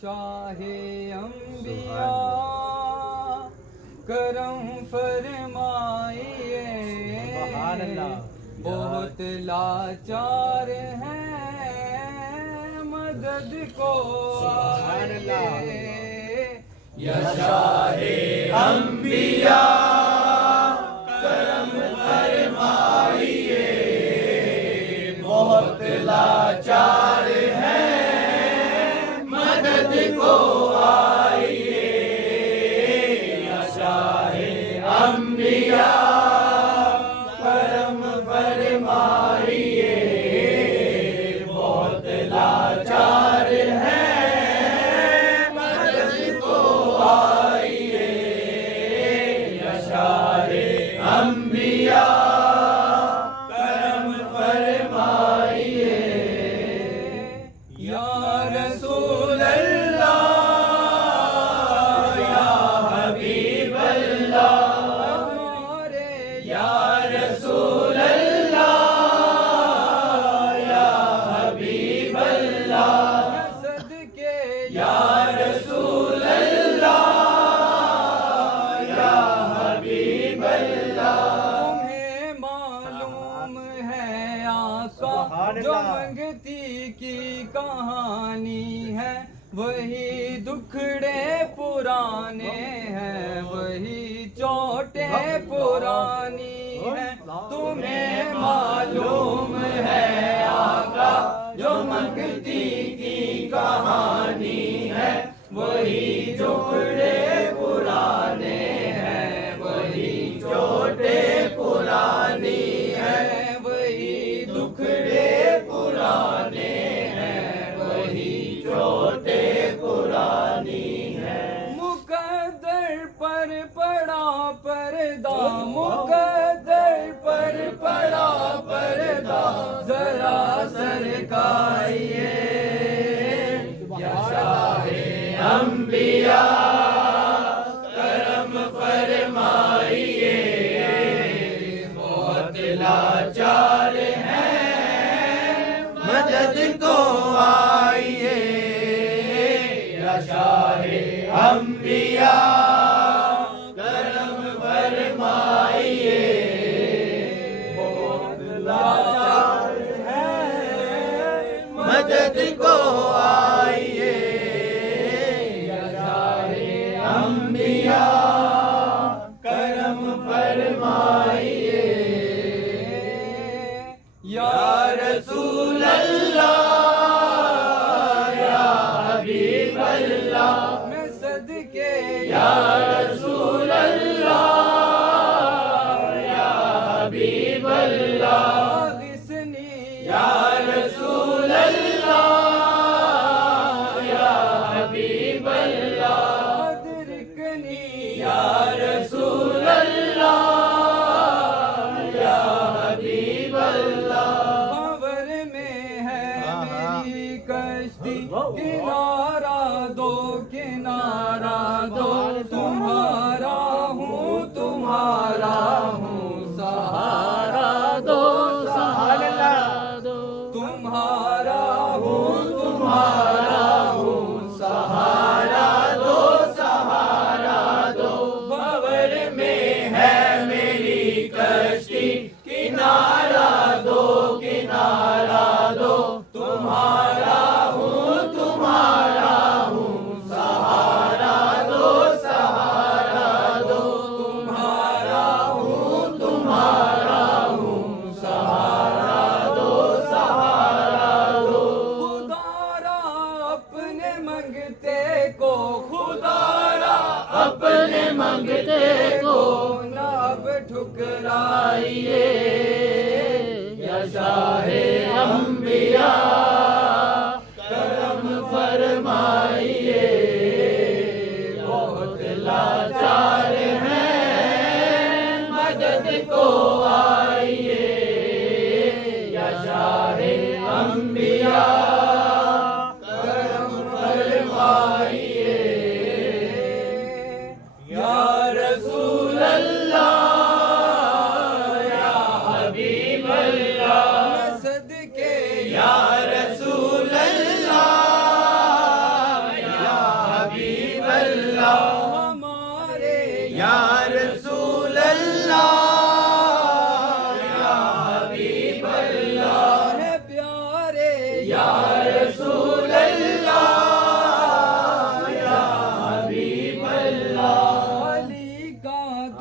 شاہ انبیاء کرم فرمائیے، بہت لاچار ہیں مدد کو آئیے۔ یا شاہ انبیاء کرم فرمائیے، بہت لاچار ہیں مدد کو آئیے۔ یا شاہ انبیاء کرم فرمائیے، بہت لاچار ہیں مدد کو آئیے۔ یا شاہ انبیاء کرم فرمائیے۔ یا رسول اللہ یا حبیب اللہ، یا رسول اللہ یا حبیب اللہ، صدقے یا رسول اللہ یا حبیب اللہ۔ تمہیں معلوم ہے آقا جو منگتی کی کہانی ہے، وہی دکھڑے پرانے ہیں، وہی چوٹیں پرانی ہیں۔ تمہیں معلوم ہے آقا جو منگتی کی کہانی ہے، وہی ٹکڑے پرانے ہیں، وہی چوٹے پرانی ہیں، وہی دکھڑے پرانے ہیں، وہی چوٹے پرانی ہیں۔ مقدر پر پڑا پردہ، مقدر پر پڑا پردہ، ذرا سرکائیے۔ یا شاہ انبیاء کرم فرمائیے، بہت لاچار ہیں مدد کو آئیے۔ یا شاہ انبیاء کرم فرمائیے، بہت لاچار ہیں مدد کو آئیے۔ یا شاہ انبیاء کرم فرمائیے۔ یا رسول اللہ یا حبیب اللہ، میں صدقے یا رسول اللہ یا حبیب اللہ، غسنی یا رسول اللہ یا حبیب اللہ، ادرکنی یا رسول اللہ یا حبیب اللہ۔ باور میں ہے میری کشتی، کنارہ دو کنارہ دو، تمہارا ہوں تمہارا ہوں، سہارا دو سہارا دو، تمہارا ہوں تمہارا ہوں، سہارا دو سہارا دو۔ باور میں ہے میری کشتی، کنارہ دو کنارہ دو، تمہارا ہوں تمہارا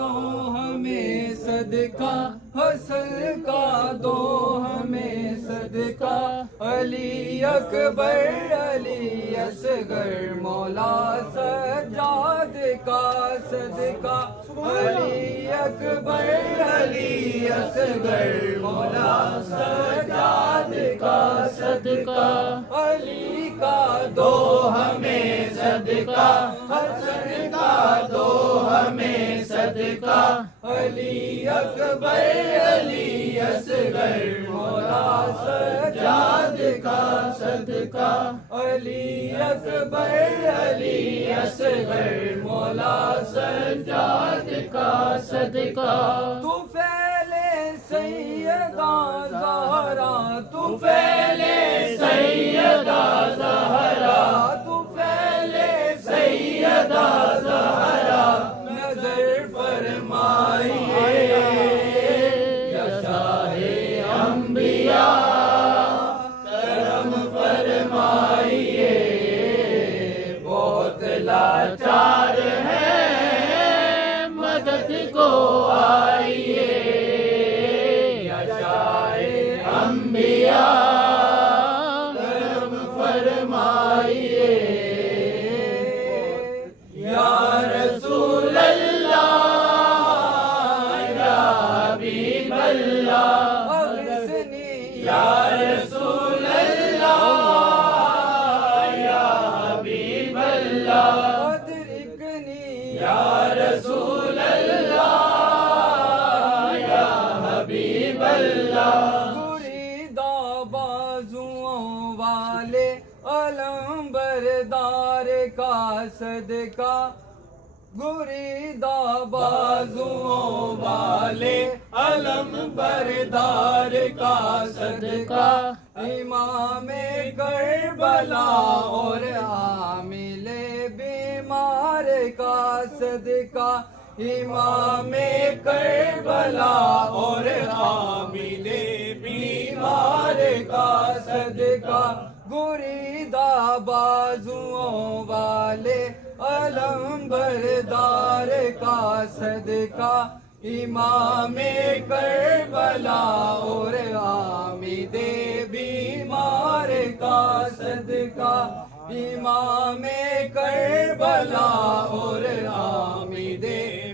دو ہمیں صدقہ حسن کا دو ہمیں صدقہ علی اکبر علی اصغر مولا سجاد کا صدقہ علی اکبر علی اصغر مولا سجاد کا صدقہ علی کا دو ہمیں صدقہ حسن کا دو ہمیں صدقہ علی اکبر علی اصغر مولا سجاد کا صدقہ علی اکبر علی اصغر مولا سجاد کا صدقہ تو پھیلے سیدہ زہرا تو پھیلے سیدہ زہرا تو پھیلے سیدہ زہرا نظر فرمائیے یا شاہ انبیاء کرم فرمائیے بہت لاچار ہے مدد کو آئیے یا شاہ انبیاء کرم فرمائیے یا رسول اللہ یا حبیب اللہ اغثنی یا رسول اللہ یا حبیب اللہ ادرکنی یا رسول اللہ یا حبیب اللہ گریدہ بازوؤں والے علم بردار کا صدقہ گریدہ بازوؤں والے علم بردار کا صدقہ امام کربلا اور عامل بیمار کا صدقہ امام کربلا اور عامل بیمار کا صدقہ گریدہ بازوؤں والے علم بردار کا صدقہ امام کربلا اور عامل بیمار کا صدقہ امام کربلا اور عامل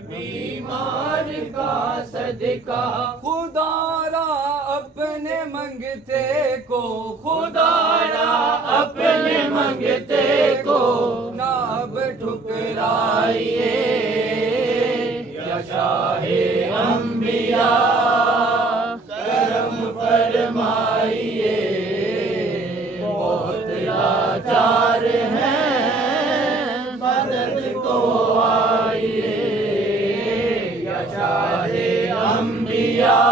بیمار کا صدقہ خدا را اپنے منگتے کو خدا را اپنے منگتے کو نہ اب ٹھکرائیے یا شاہ انبیاء کرم فرمائیے بہت لاچار ہیں مدد کو آئیے یا شاہ انبیاء